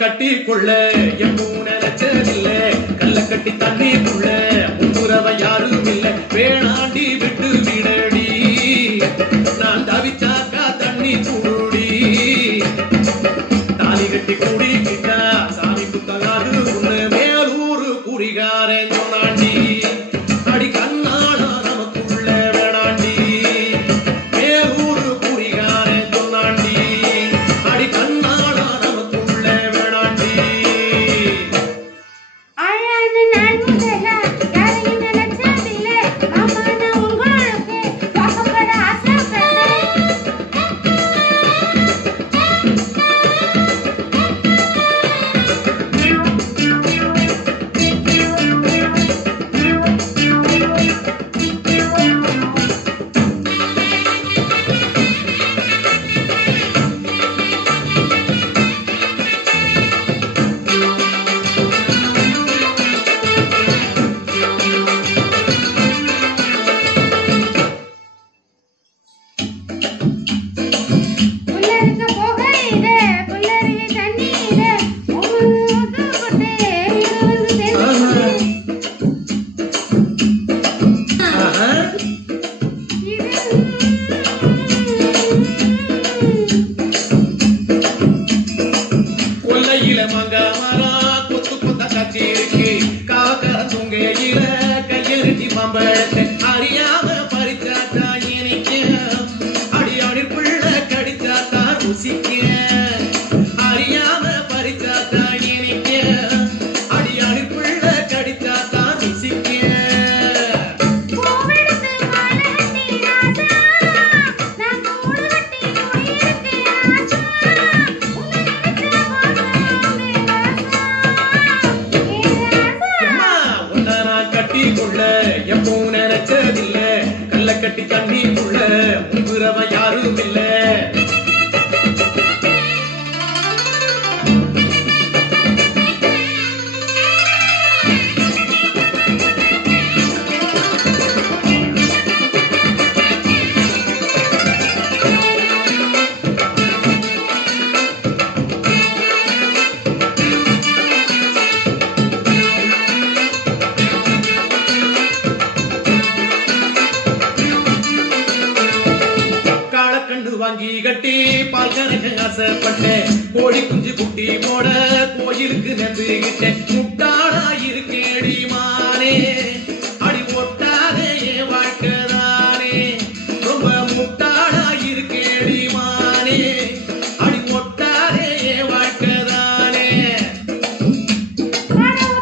கட்டிக்குள்ள என் மூணு லட்சமில்ல கல்ல கட்டி தண்ணிக்குள்ள முன்புறவ யாரும் இல்ல வேணாண்டி விட்டு விடடி நான் தவிச்சாக்கா தண்ணி கூடி தாலி கட்டி கூடிக்கிட்டா சாமி புத்தகாது உன்ன மேலூரு குறிகாரன் சொன்னாண்டி அடி கண்ணாடா நமக்குள்ள வேணாண்டி மேலூரு குறிகாரன் சொன்னாண்டி அடி கண்ணாடா நமக்குள்ள வேணாண்டி அழாது நான் முதலா யாரையும் நினைச்சதில்லை அம்மா நான் உங்களுக்கு பார்க்கப்பட ஆசைப்பட்டேன் புல்லருக்க போகையிலே புல்லருவி தண்ணீரே ஒவ்வொரு கொட்டே இருந்து தெரிஞ்சு கொல்லையில மங்காமரா கொத்து கொத்த காட்சி இருக்கு காக்கர துங்கையில கையெழுத்தி மாம்பழத்தை அறியாம பறிச்சாத்தா இனிக்க அடி அடி பிள்ளை கடிச்சாத்தா ருசிக்க அறியாம பறிச்சாத்தா இனிக்க அடி அடி பிள்ளை கடிச்சாத்தா ருசிக்க பூவெடுத்து மாலை கட்டி ராஜா நான் கூடு கட்டி குடியிருக்கே ராஜா உன்னை நினைச்ச போது அம்மா உன்னை நான் கட்டிக்குள்ள எப்பவும் நினைச்சதில்ல கல்ல கட்டி தண்ணிக்குள்ள முன்புறவ யாரும் இல்ல காளக்கண்டு வாங்கி கட்டி பால் கறக்க ஆசைப்பட்டேன் கோழி குஞ்சு குட்டி போட கோயிலுக்கு நெஞ்சுகிட்டேன் முட்டாளா இருக்கேடி மானே அடி ஒட்டாதே என் வாழ்க்கைதானே ரொம்ப முட்டாளா இருக்கேடி மானே அடி ஒட்டாதே என் வாழ்க்கைதானே மாலை